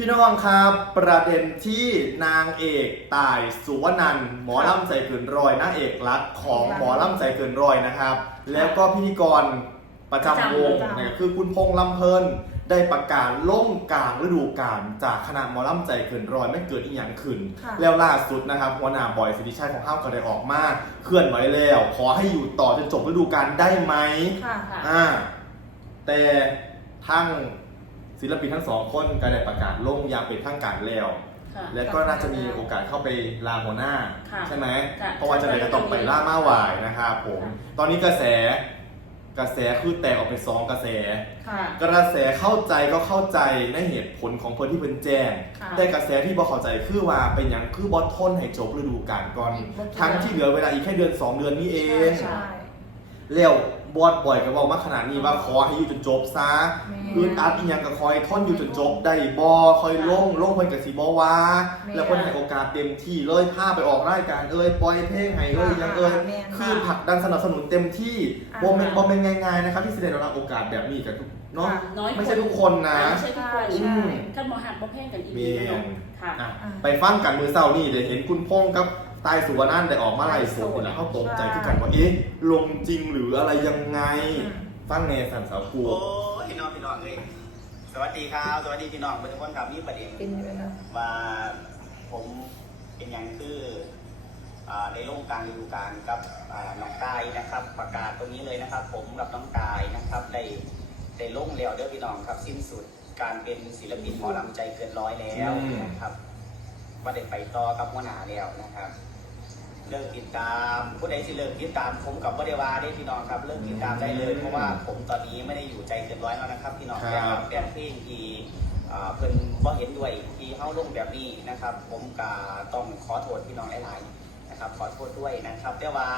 พี่น้องครับ ประเด็นที่นางเอกตายสุวรรณันท์หมอลำใจเกินร้อยนางเอกรักของหมอลำใจเกินร้อยนะครับ แล้วก็พิธีกรประจำวงประจำ นะครับคือคุณพงษ์ลำเพลินได้ประกาศล่มกลางฤดูกาลจากคณะหมอลำใจเกินร้อยไม่เกิดอีกอย่างขึ้น ค่ะ แล้วล่าสุดนะครับหัวหน้าบอยสิริชัยของห้าวก็ได้ออกมาเคลื่อนไหวแล้ว ขอให้อยู่ต่อจนจบฤดูกาลได้ไหม ค่ะอ่าแต่ทั้ง ศิลปินทั้งสองคนก็ได้ประกาศลงอยางเป็นทางการแล้ว ค่ะ และก็น่าจะมีโอกาสเข้าไปลาหัวหน้า ค่ะใช่ไหมค่ะเพราะว่าจะเลยก็ต้องไปล่ามาหวายนะครับผมตอนนี้กระแสกระแสคือแตกออกเป็นสองกระแส ค่ะ กระแสเข้าใจก็เข้าใจในเหตุผลของเพื่อนที่เป็นแจ้ง ค่ะ แต่กระแสที่บอเข้าใจคือว่าเป็นอย่างคือบอทนให้จบฤดูกาลก่อนบ่ทนทั้งที่เหลือเวลาอีกแค่เดือน 2 เดือนนี้เอง ใช่ แล้วบอดบ่อยก็บอกมาขนาดนี้ว่าขอให้อยู่จนจบซะแม่อืดอัดอีหยังก็คอยทนอยู่จนจบได้บอคอยลงลงเพิ่นกับสีบอว่าแม่แล้วเพิ่นให้โอกาสเต็มที่เลยพาไปออกรายการเอ้ยปล่อยเพลงให้เอ้ยอ่ายังเอ้ยแม่นคือผลักดันสนับสนุนเต็มที่อ่าบ่แม่นบ่แม่นง่ายๆนะครับที่แสดงรับโอกาสแบบนี้กับทุกเนาะค่ะน้อยไม่ใช่ทุกคนนะไม่ใช่ทุกคนใช่ขั้นหมอหักบ่แพงกันอีกแม่นค่ะอะอ่าไปฟังกันมือเศร้านี่เดี๋ยวเห็นคุณพงษ์กับ ตายสุวรรณันท์ได้ออกมาไล่สดนี่แหละเขาตกใจคือกันว่าเอ๊ะลงจริงหรืออะไรยังไงอืมฟังแนสันสาวครัวโอ้ยพี่น้องพี่น้องเลยสวัสดีครับ สวัสดีพี่น้องเป็นทุกคนครับมีประเด็นเป็นยังไงนะว่าผมเป็นอย่างคืออ่าในโรงการฤดูกาลกับอ่าน้องกายนะครับ ประกาศตรงนี้เลยนะครับ ผมกับน้องกายนะครับได้ได้ลงแล้วเด้อพี่น้องครับสิ้นสุดการเป็นศิลปินหมอลำใจเกินร้อยแล้วอืมนะครับว่าได้ไปต่อกับหัวหน้าแล้วนะครับ เลิกติดตามผู้ใดที่เลิกติดตามผมกับบ่ได้ว่าได้พี่น้องครับเลิกติดตามได้เลย เพราะว่าผมตอนนี้ไม่ได้อยู่ใจเกินร้อยแล้วนะครับ พี่น้องครับแบบแบบเพลงที่อ่าเพิ่นบ่เห็นด้วยที่เฮาลงแบบนี้นะครับ ผมก็ต้องขอโทษพี่น้องหลายๆนะครับ ขอโทษด้วยนะครับ แต่ว่า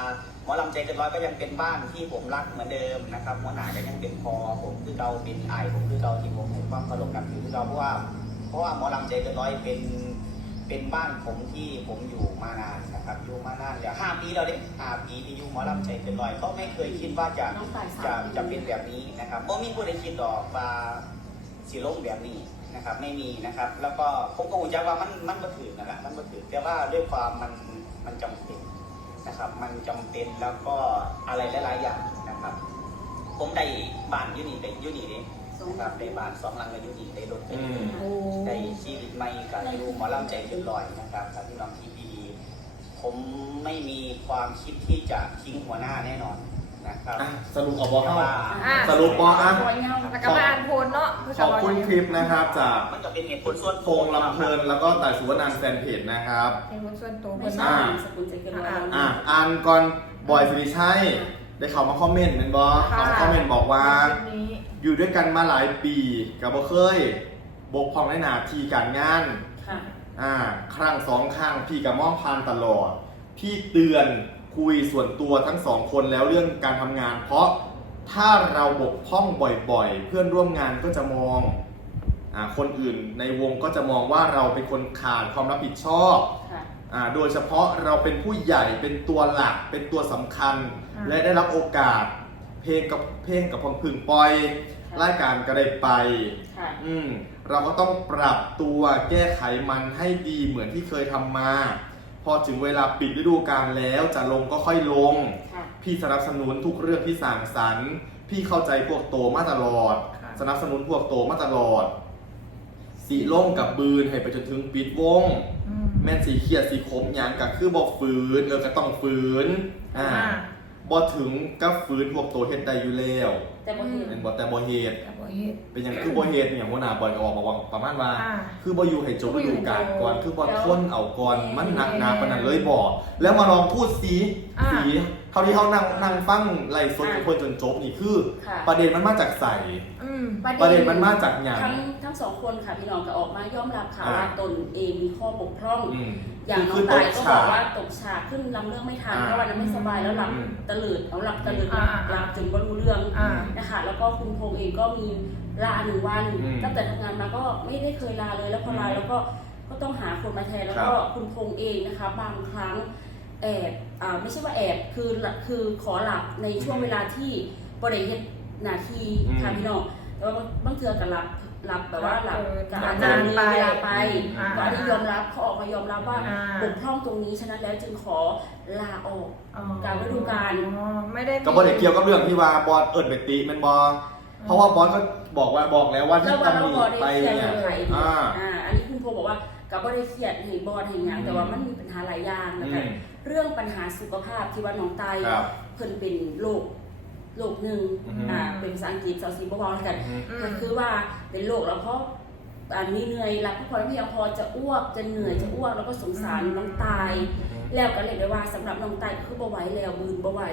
หมอลำใจเกินร้อยก็ยังเป็นบ้านที่ผมรักเหมือนเดิมนะครับหัวหน้าก็ยังเป็นพอผมคือเราเป็นไอายผมคือเราที่ผมให้ความเคารพนับถือคือเราเพราะว่าเพราะว่าหมอลำใจเกินร้อยเป็น เป็นบ้านผมที่ผมอยู่มานานนะครับอยู่มานานเดี๋ยวห้าปีแล้วเด็ห้าปีที่อยู่หมอลำใจเกินร้อยก็ไม่เคยคิดว่าจะน้องตายสามจะปี จะเป็นแบบนี้นะครับก็มีผู้ใดคิดดอกว่าสิลงแบบนี้นะครับ ไม่มีนะครับ แล้วก็ผมก็คงจะว่ามันมันมาถือนั่นแหละมันมาถือแต่ว่าด้วยความมันมันจำเป็นนะครับ มันจำเป็นแล้วก็อะไรหลายๆอย่างนะครับ ผมได้บ้านอยูนี่ได้อยูนี่เด้ นะครับได้บ้านสองหลังกับยูนี่ได้รถได้อืม โอ้ได้ชีวิตใหม่กับอยู่หมอลำใจเกินร้อยนะครับกับพี่น้องที่ดีผมไม่มีความคิดที่จะทิ้งหัวหน้าแน่นอนนะครับอะสรุปออกบอแต่เข้าว่าอะสรุปบออะ สวยเงาแล้วก็มาอ่านโพลเนาะเพื่ขอบคุณคลิปนะครับจากมันก็เป็นเหตุผลส่วนพงษ์ลำเพลินแล้วก็ตายสุวรรณันท์แฟนเพจนะครับ เป็นคนส่วนตัวไม่เพิ่นใช่เนาะ สกุลใจเกินร้อยอะอ่านก่อนบอยสิริชัยได้เข้ามาคอมเมนต์เป็นบอค่ะเขามาคอมเมนต์บอกว่า คลิปนี้ อยู่ด้วยกันมาหลายปีกับบ่เคย บกพร่องในหน้าที่การงาน ค่ะ อ่าครั้งสองครั้งพี่กับมองพานตลอด พี่เตือนคุยส่วนตัวทั้งสองคนแล้วเรื่องการทำงาน เพราะถ้าเราบกพร่องบ่อยๆ เพื่อนร่วมงานก็จะมองอ่าคนอื่นในวงก็จะมองว่าเราเป็นคนขาดความรับผิดชอบค่ะ อ่าโดยเฉพาะเราเป็นผู้ใหญ่เป็นตัวหลักเป็นตัวสำคัญอ่าและได้รับโอกาส เพลงกับเพลงกับพงพึงปล่อยค่ะรายการก็ได้ไป ค่ะ อืมเราก็ต้องปรับตัวแก้ไขมันให้ดีเหมือนที่เคยทำมา พอถึงเวลาปิดฤดูกาลแล้วจะลงก็ค่อยลง ค่ะ พี่สนับสนุนทุกเรื่องที่สร้างสรรค์ พี่เข้าใจพวกโตมาตลอดค่ะสนับสนุนพวกโตมาตลอด สีลงกับบืนให้ไปจนถึงปิดวง อืมแม่นสีเขียดสีขมอย่างก็คือบ่ฝืนเออก็ต้องฝืนอ่า อ่า บ่ถึงก็ฝืนพวกโตเฮ็ดได้อยู่แล้วแต่บางทีเป็นบ่แต่บ่เฮ็ดแต่บ่เฮ็ด เป็นอย่างคือบ่เฮ็ดอย่างหัวหน้าบอยก็ออกมาว่าประมาณว่า อ่าคือบ่อยู่ให้จบฤดูกาลก่อน คือบ่ทนเอาก่อนแล้วมันหนักหนาปานนั้นเลยบ่แล้วมาลองพูดสีอ่า สีเท่าที่เขานั่งนั่งฟังไล่สดกับเพิ่นจนจบนี่คือ ค่ะ ประเด็นมันมาจากใสอืม ประเด็นมันมาจากหยัง ทั้งทั้งสองคนค่ะพี่น้องก็ออกมายอมรับค่ะอ่า ว่าตนเองมีข้อบกพร่อง อืมอย่างน้อคืงตตายก็บอกฉว่าตกฉากขึ้นลำเรื่องไม่ทันอ่าเพราะวันนั้นไม่สบายแล้วหลับอืมตะเลิดเอาหลับตะเลิดหอ่าลับหลับจนก็รู้เรื่องอ่านะคะ แล้วก็คุณพงษ์เองก็มีลาหนึ่งวันอืมตั้งแต่ทำงานมาก็ไม่ได้เคยลาเลยแล้วพอลาอืมแล้วก็ก็ต้องหาคนมาแทนแล้วครัก็บคุณพงษ์เองนะคะ บางครั้งแอบอ่าไม่ใช่ว่าแอบคือคือขอหลับในช่วงเวลาที่บริเฮ็ดหนาทีอืมค่ะพี่น้องแต่ว่าบางเทือกับหลับ หลับแบบว่าหลับเออกับอาจารย์มีเวลาไปอ่าก็อันนี้ยอมรับเขาออกมายอมรับว่าอ่า บกพร่องตรงนี้ฉะนั้นแล้วจึงขอลาออกอ๋อการฤดูกาล อ๋อไม่ได้ ก็บ่ได้เกี่ยวกับเรื่องที่ว่าบอสเอิดไปตีแมันบอเพราะว่าบอสก็บอกว่าบอกแล้วว่าที่แล้ววันตำหเรานิบอได้ไปเครียดเนี่ยเรื่องไหนอ่า อ่าอันนี้คุณโพบอกว่ากับบ่ได้เครียดให้บอดให้หยังแต่ว่ามันมีปัญหาหลายอย่างนะอืคะมเรื่องปัญหาสุขภาพที่ว่าน้องไตครับ เพิ่นเป็นโรค โรคหนึ่งอือฮึ อ่าเป็นภาษาอังกฤษสาวสีบอกแล้วกันอืมอืม ก็คือว่าเป็นโรคแล้วเพราะอันนี้เหนื่อยรับพักผ่อนไม่เพียงพอจะอ้วกจะเหนื่อยจะอ้วกแล้วก็สงสารน้องตาย แล้วก็เลยได้ว่าสำหรับน้องตายก็คือบ่ไหวแล้วบืนบ่ไหว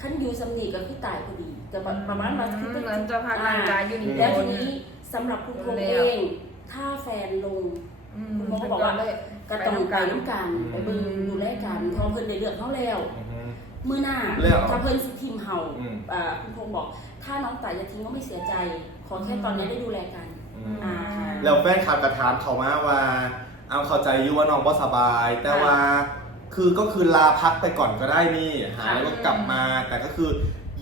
ขั้นอยู่สำนีก็คือตายพอดีแต่ประมาณว่าคือเหเป็นมือนจะพักร่างกายอยู่นี่ แล้วทีนี้สำหรับคุณพงษ์เองถ้าแฟนลงอืมคุณพ่อก็บอกว่าเลยก็ต้องไปน้ำกันอืมไปเบิ่งดูแลกันเพอเพิ่นได้เลือกเขาแล้ว อืม มื้อหน้าแล้วถ้าเพิ่นสิทีมเฮาอืม อ่าคุณพงษ์บอก ถ้าน้องตายจะทิ้งก็ไม่เสียใจ ขอแค่ตอนนี้ได้ดูแลกันอืมอ่า แล้วแฟนคลับกระถามเขามาว่า เอาเข้าใจอยู่ว่าน้องบ่สบาย แต่ว่าคือก็คือลาพักไปก่อนก็ได้นี่หาแล้วก็กลับมา แต่ก็คือ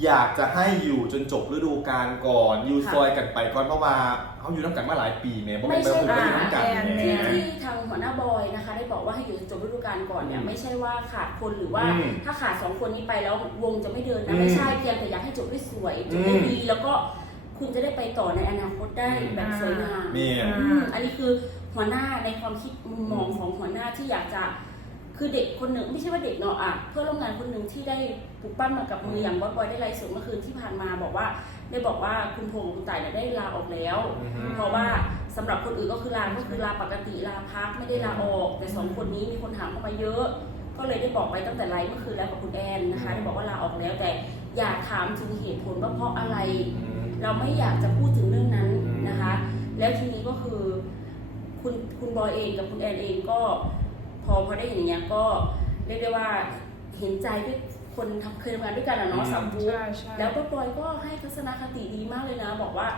อยากจะให้อยู่จนจบฤดูกาลก่อน อยู่ค่ะซอยกันไปก่อนเพราะว่าเขาอยู่น้ำกันมาหลายปีแม่บ่ไม่แม่นใช่ไปว่าอยู่น้ำกันแอนแม่ที่ที่ทางหัวหน้าบอยนะคะ ได้บอกว่าให้อยู่จนจบฤดูกาลก่อนเนี่ยอืมไม่ใช่ว่าขาดคนหรือว่าอืมถ้าขาดสองคนนี้ไปแล้ววงจะไม่เดินอืนะมไม่ใช่เพียงแต่อยากให้จบได้สวยจบได้อืมดีแล้วก็คุณจะได้ไปต่อในอนาคตได้อืมแบบสวยงามนี่อืมอันนี้คือหัวหน้าในความคิดมุมมองของหัวหน้าที่อยากจะ คือเด็กคนหนึ่งไม่ใช่ว่าเด็กเนาะอะเพื่อนร่วมงานคนหนึ่งที่ได้ปลูกปั้นมากับมืออย่างบอสบอยได้ไลฟ์สดเมื่อคืนที่ผ่านมาบอกว่า ได้บอกว่าคุณพงษ์คุณต่ายเนี่ยได้ลาออกแล้ว อือฮึ เพราะว่าสำหรับคนอื่นก็คือลาก็คือลาปกติลาพักไม่ได้ลาออก แต่สองคนนี้มีคนถามเข้ามาเยอะ ก็เลยได้บอกไปตั้งแต่ไลฟ์เมื่อคืนแล้วกับคุณแอนนะคะได้บอกว่าลาออกแล้วแต่อยากถามถึงเหตุผลว่าเพราะอะไรอืมเราไม่อยากจะพูดถึงเรื่องนั้นอืมนะคะ แล้วทีนี้ก็คือ คุณคุณบอยเองกับคุณแอนเองก็ พอพอได้เห็นอย่างเงี้ยก็เรียกได้ว่าเห็นใจด้วยคนทำเคยทำงานด้วยกันอะเนาะอืมสามบูใช่ใช่ แล้วก็บอยก็ให้ทัศนคติดีมากเลยนะ บอกว่า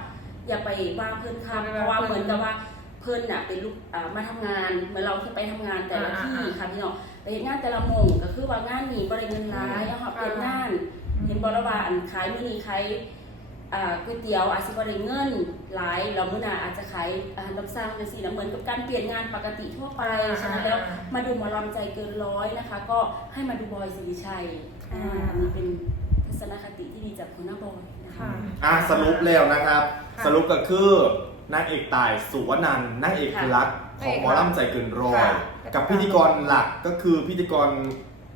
อย่าไปว่าเพิ่นค่ะไม่เพว่าราะว่าเพิ่นเหมือนกับว่าเพิ่นน่ะเป็นลูกอ่ามาทำงานเหมือนเราที่ไปทำงานแต่ละอ่าที่อ่าค่ะพี่น้องไปเห็นงานแต่ละโมงก็คือว่างานนี้บริเงินร้ายเอาหอบเปลี่ยนงาน เห็นบอลว่าอันขายมื้อนี้ขายอ่า ก๋วยเตี๋ยวอาจจะบ่ได้เงินหลายแล้วมื้อหน้าอาจจะขายอาหารตามสั่งจังซี่นะเหมือนกับการเปลี่ยนงานปกติทั่วไปอ่าฉะนั้นแล้วมาดูหมอลำใจเกินร้อยนะคะ ก็ให้มาดูบอยสิริชัยอ่าอ่านี่เป็นทัศนคติที่ดีจากหัวหน้าบอยนะคะค่ะอะสรุปแล้วนะครับค่ะสรุปก็คือนางเอกตายสุวรรณันท์นางเอกรักของหมอลำใจเกินร้อยค่ะกับพิธีกรหลักก็คือพิธีกร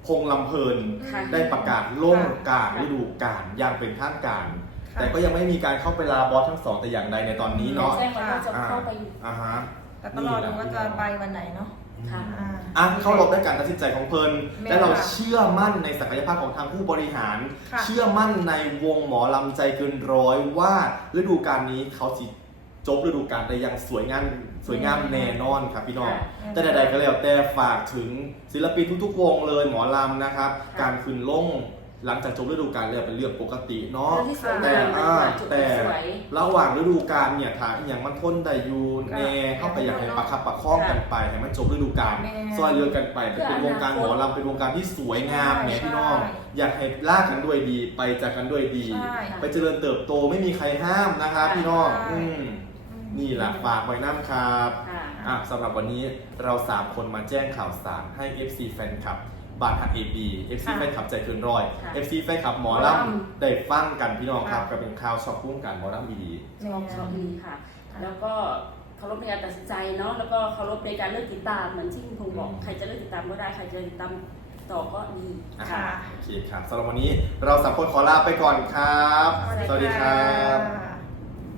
พงษ์ลำเพลินค่ะได้ประกาศล่งค่ะกลารฤดูกาลอย่างเป็นทางการค่ะ แต่ก็ยังไม่มีการเข้าไปลาบอสทั้งสองแต่อย่างใดในตอนนี้เนาะแจ้งว่าจะเข้าไปอยู่อ่าฮะแต่ก็รอดูว่าจะไปวันไหนเนาะ ค่ะ อ่า อะเข้ารบได้การตัดสินใจของเพลินแม่และเราค่ะเชื่อมั่นในศักยภาพของทางผู้บริหาร ค่ะ เชื่อมั่นในวงหมอลำใจเกินร้อยว่าฤดูกาลนี้เขาสิจบฤดูกาลได้อย่างสวยงามสวยงามแน่นอนครับพี่น้อง ค่ะแต่ใดๆก็แล้วแต่ฝากถึงศิลปินทุกๆวงเลยหมอลำนะครับ ค่ะ การคืนล่ง หลังจากจบฤดูกาลแล้วเป็นเรื่องปกติเนาะเรื่องที่สวยแต่งามอ่าจุดแต่ ที่สวย ระหว่างฤดูกาลเนี่ยถ้าอหย่างมันทนได้อยู่แน่ค่ะเข้าไปอยากให้ประคับประคองกันไปให้มันจบฤดูกาลแม่ซอยเรือกันไปเป็นวงการหมอลำเป็นวงการที่สวยงามแหมพี่น้องอยากให้ลากกันด้วยดี ไปจากกันด้วยดี ใช่ไปเจริญเติบโตไม่มีใครห้ามนะครับใช่พี่น้องใช่ อืมนี่แหละฝากไว้น้ำครับ ค่ะ อะสำหรับวันนี้เราสามคนมาแจ้งข่าวสารให้ FC แฟนคลับ บาทหักเอบี FC ค่ะแฟนคลับใจเกินร้อยค่ะ FC แฟนคลับหมอหมอลลำได้ฟังกันพี่น้องครับค่ะก็เป็นข่าวช็อปพุ่งกันหมอลำดีชอบชอบดีค่ะ แล้วก็เคารพในการตัดสินใจเนาะแล้วก็เคารพในการเลือกติดตามเหมือนที่คุณพงษ์บอกใครจะเลือกติดตามก็ได้ใครจะติดตามต่อก็ดีๆอะค่ะ โอเคครับสำหรับวันนี้เราสามคนขอลาไปก่อนครับ สวัสดีสวัสดีครับค่ะ